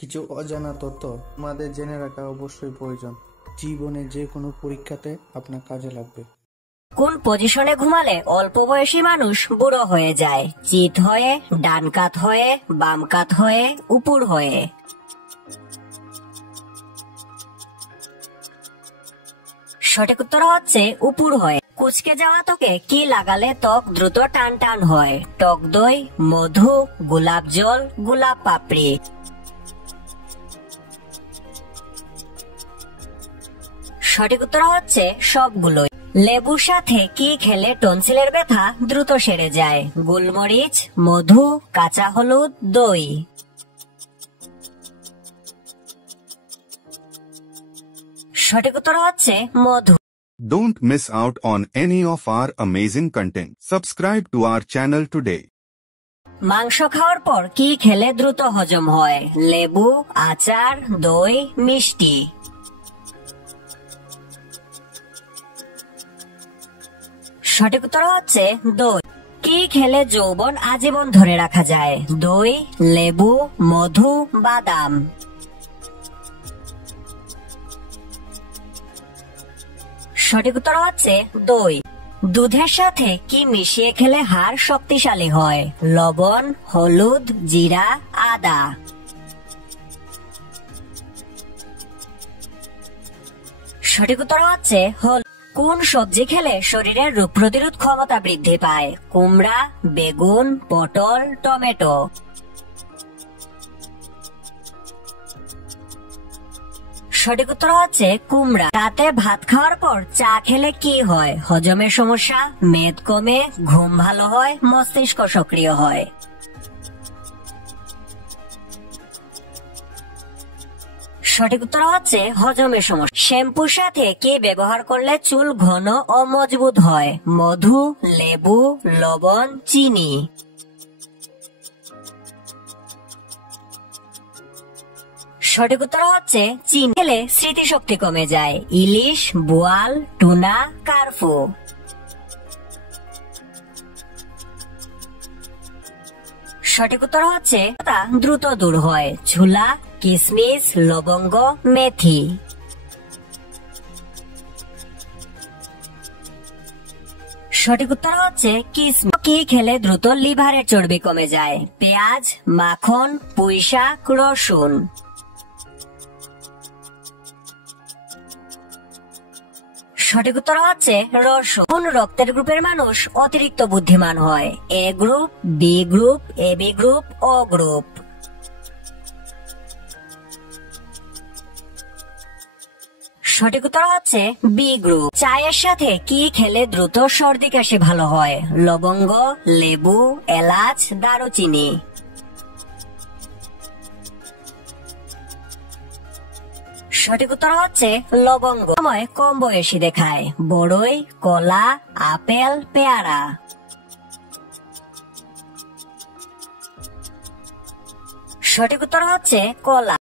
কিছু অজানা তথ্য আমাদের জেনে রাখা অবশ্যই প্রয়োজন। জীবনে যে কোনো পরীক্ষাতে আপনার কাজে লাগবে। কোন পজিশনে ঘুমালে অল্প বয়সী মানুষ বুড়ো হয়ে যায়? চিত হয়ে, ডান কাত হয়ে, বাম কাত হয়ে, উপর হয়ে? সঠিক উত্তর হচ্ছে উপর হয়ে। কুচকে যাওয়া ত্বকে কি লাগালে ত্বক দ্রুত টান টান হয়? টক দই, মধু, গোলাপ জল, গোলাপ পাপড়ি? সঠিক উত্তর হচ্ছে সবগুলোই। লেবুর সাথে কি খেলে টনসিলের ব্যথা দ্রুত সেরে যায়? গোলমরিচ, মধু, কাঁচা হলুদ, দই? সঠিক উত্তর হচ্ছে মধু। Don't miss out on any of our amazing content. Subscribe to our channel today. মাংস খাওয়ার পর কি খেলে দ্রুত হজম হয়? লেবু, আচার, দই, মিষ্টি? সঠিক উত্তর হচ্ছে দই। কি খেলে যৌবন আজীবন ধরে রাখা যায়? দই, লেবু, মধু, বাদাম? সঠিক উত্তর হচ্ছে দই। দুধের সাথে কি মিশিয়ে খেলে হাড় শক্তিশালী হয়? লবণ, হলুদ, জিরা, আদা? সঠিক উত্তর হচ্ছে হলুদ। কোন সবজি খেলে শরীরের রোগ প্রতিরোধ ক্ষমতা বৃদ্ধি পায়? কুমড়া, বেগুন, পটল, টমেটো? সঠিক উত্তর হচ্ছে কুমড়া। রাতে ভাত খাওয়ার পর চা খেলে কি হয়? হজমের সমস্যা, মেদ কমে, ঘুম ভালো হয়, মস্তিষ্ক সক্রিয় হয়? সঠিক উত্তর হচ্ছে হজমের সমস্যা। শ্যাম্পুর সাথে কি ব্যবহার করলে চুল ঘন ও মজবুত হয়? মধু, লেবু, লবণ, চিনি? সঠিক উত্তর হচ্ছে চিনি। খেলে স্মৃতিশক্তি কমে যায়? ইলিশ, বোয়াল, টুনা, কার্পু? সঠিক উত্তর হচ্ছে দ্রুত দূর হয়? ছোলা, কিশমিশ, লবঙ্গ, মেথি? সঠিক উত্তর হচ্ছে কিশমিশ। কি খেলে দ্রুত লিভারের চর্বি কমে যায়? পেঁয়াজ, মাখন, পুঁইশাক, রসুন? সঠিক উত্তর হচ্ছে রসুন। কোন রক্তের গ্রুপের মানুষ অতিরিক্ত বুদ্ধিমান হয়? A group, B group, AB group, O group? সঠিক উত্তর হচ্ছে বি গ্রুপ। চায়ের সাথে কি খেলে দ্রুত সর্দি কাশি ভালো হয়? লবঙ্গ, লেবু, এলাচ, দারুচিনি? সঠিক উত্তর হচ্ছে লবঙ্গ। সময় কম বয়সী দেখায়? বড়ই, কলা, আপেল, পেয়ারা? সঠিক উত্তর হচ্ছে কলা।